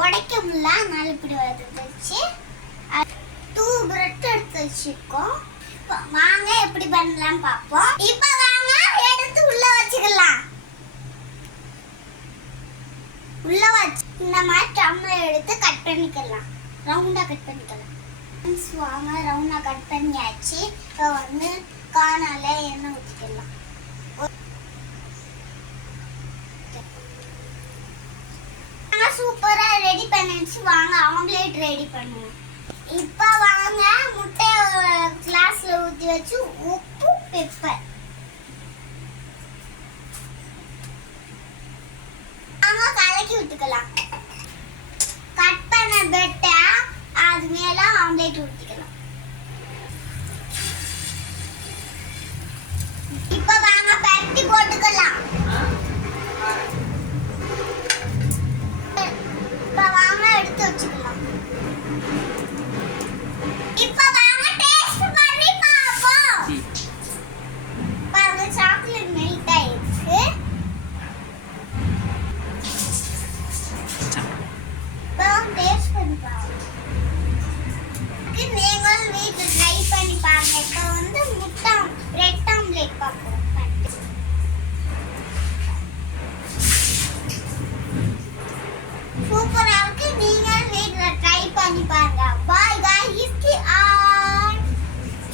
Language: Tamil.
உடைக்க முடியல அதனால இப்படி வச்சு டூ பிரெட் எடுத்து வச்சுக்கோ வாங்க எப்படி பண்ணலாம் பார்ப்போம். இப்போ வாங்க எடுத்து உள்ள வச்சுக்கலாம். உள்ள வச்சு இந்த மாதிரி டம்ளர் எடுத்து கட் பண்ணிக்கலாம். ரவுண்டா கட் பண்ணிக்கலாம். வாங்க ரவுண்டா கட் பண்ணியாச்சு. இப்போ வந்து காணால எண்ணெய் ஊற்றிக்கலாம் சூப்பரா ரெடி பண்ணிச்சு வாங்க. ஆம்லேட் ரெடி பண்ணுவோம். இப்போ வாங்க. முட்டையை கிளாஸ்ல ஊற்றி வச்சு உப்பு பெப்பர்